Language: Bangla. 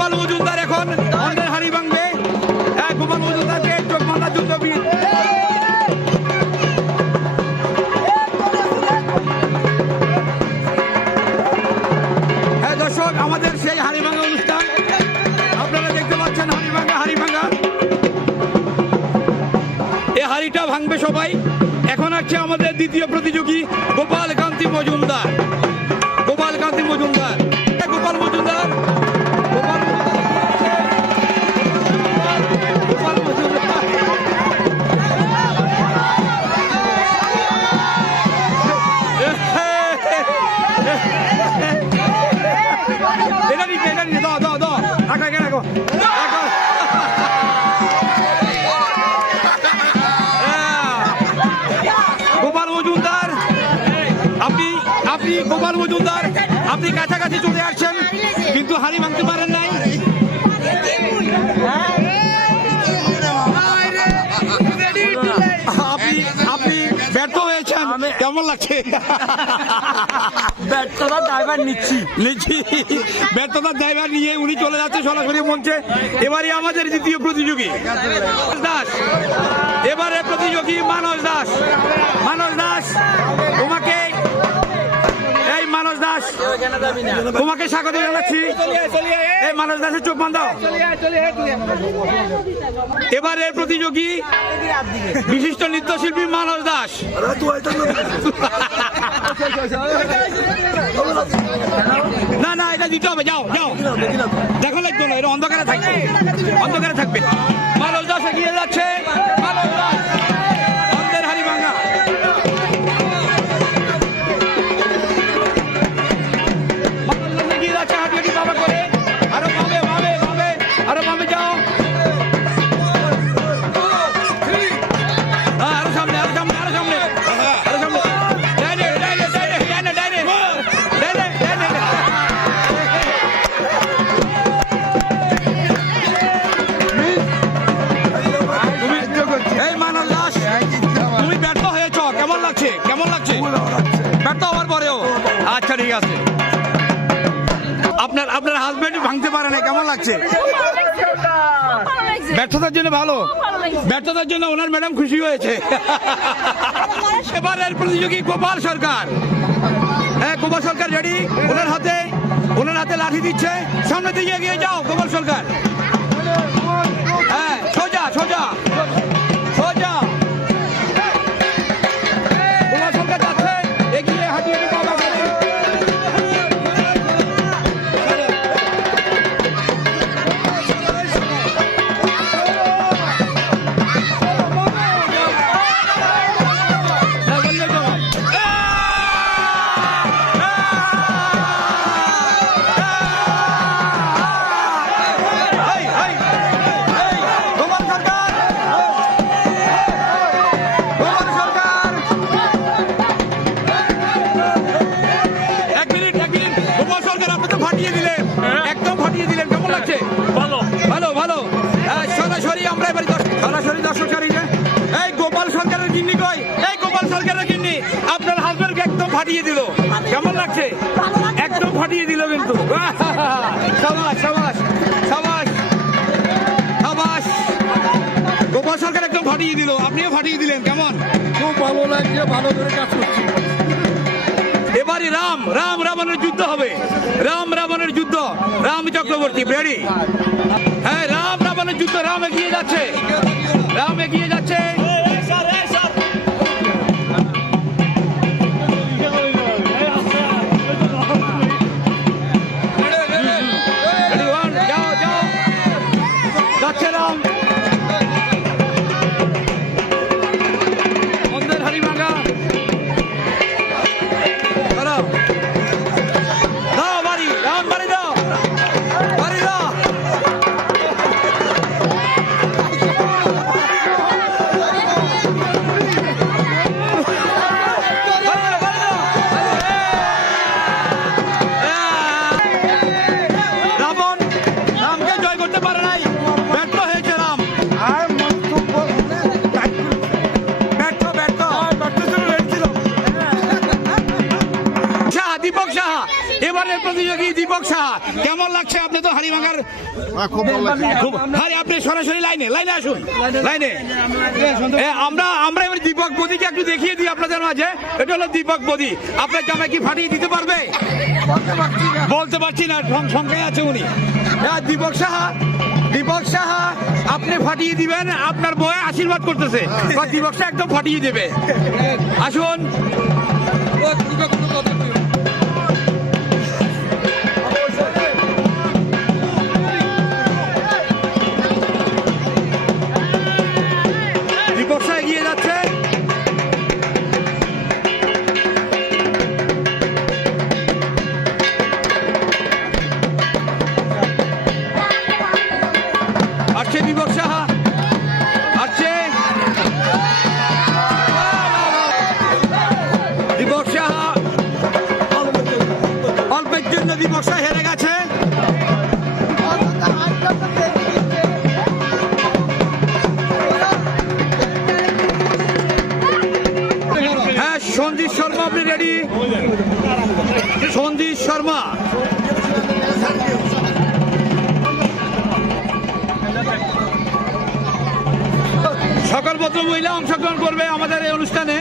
গোপাল মজুমদার এখন অন্যের হাড়ি ভাঙবে। গোপাল মজুমদারকে চোখ বাঁধা যুদ্ধবীর। দর্শক, আমাদের সেই হাড়ি ভাঙা অনুষ্ঠান আপনারা দেখতে পাচ্ছেন। হাড়ি ভাঙা এই হাড়িটা ভাঙবে সবাই। এখন আছে আমাদের দ্বিতীয় প্রতিযোগী গোপাল কান্তি মজুমদার। গোপাল মজুমদার গোপাল মজুমদার, আপনি কাছাকাছি চলে আসছেন কিন্তু হাড়ি ভাঙতে পারেন নাই। আপনি ব্যর্থ হয়েছেন, কেমন লাগছে? ব্যর্থতার ড্রাইভার নিচ্ছি। ব্যর্থতার ড্রাইভার নিয়ে উনি চলে যাচ্ছে সরাসরি মঞ্চে। এবারে আমাদের দ্বিতীয় প্রতিযোগী দাস। এবারে প্রতিযোগী মানস দাস। তোমাকে স্বাগত জানাচ্ছি। এই মানস দাসের চোখ বন্ধ। এবারের প্রতিযোগী বিশিষ্ট নৃত্যশিল্পী মানস দাস। না এটা দিতে হবে। যাও দেখা লাগবে না, এটা অন্ধকারে থাকবে। মানস দাস এগিয়ে যাচ্ছে। অন্ধের হাড়ি ভাঙা। ব্যর্থ হওয়ার পরেও আচ্ছা ঠিক আছে। আপনার হাজবেন্ড ভাঙতে পারে না, কেমন লাগছে? ব্যর্থতার জন্য ভালো, ব্যর্থতার জন্য ওনার ম্যাডাম খুশি হয়েছে। এবারের প্রতিযোগী গোপাল সরকার। গোপাল সরকার রেডি। ওনার হাতে লাঠি দিচ্ছে। সামনের দিকে এগিয়ে যাও গোপাল সরকার। সোজা গোপাল সরকার যাচ্ছে এগিয়ে হাঁটিয়ে সরাসরি আমরা এবার সরাসরি দর্শক এই গোপাল সরকারের গিন্নি কই? এই গোপাল সরকারের গিন্নি আপনার হাজবেন্ডকে একদম ফাটিয়ে দিল। কেমন লাগছে? একদম ফাটিয়ে দিল কিন্তু। সাবাস। গোপাল সরকার একদম ফাটিয়ে দিল, আপনিও ফাটিয়ে দিলেন। কেমন? খুব ভালো লাগছে, ভালো করে কাজ করছি। এবারে রাবণের যুদ্ধ হবে। রাবণের যুদ্ধ। রাম চক্রবর্তী রেডি। রাবণের যুদ্ধ। রাম এগিয়ে যাচ্ছে। যাচ্ছে রাম। অন্ধের হাড়ি ভাঙা। এবারের প্রতিযোগী দীপক সাহা। কেমন লাগছে? আপনি তো হাড়ি ভাঙার খুব ভালো লাগছে হাড়ি আপনি সরাসরি লাইনে আসুন লাইনে আমরা এবার দীপক বদিকে একটু দেখিয়ে দিই আপনাদের মাঝে। এটা হলো দীপক বদি। আপনার জামাই কি ফাটিয়ে দিতে পারবে? বলতে পারছি না, সংখ্যায় আছে উনি। দীপক সাহা আপনি ফাটিয়ে দিবেন, আপনার বয়ে আশীর্বাদ করতেছে, দীপক সাহা একদম ফাটিয়ে দেবে। আসুন দীপক সাহা এগিয়ে যাচ্ছে। আসছে দীপক সাহা, আসছে দীপক সাহা। অল্পের জন্য দীপক সাহা হেরে গেছে। হ্যাঁ, সঞ্জিত শর্মা আপনি রেডি? সঞ্জিত শর্মা সকল ভদ্র মহিলা অংশগ্রহণ করবে আমাদের এই অনুষ্ঠানে।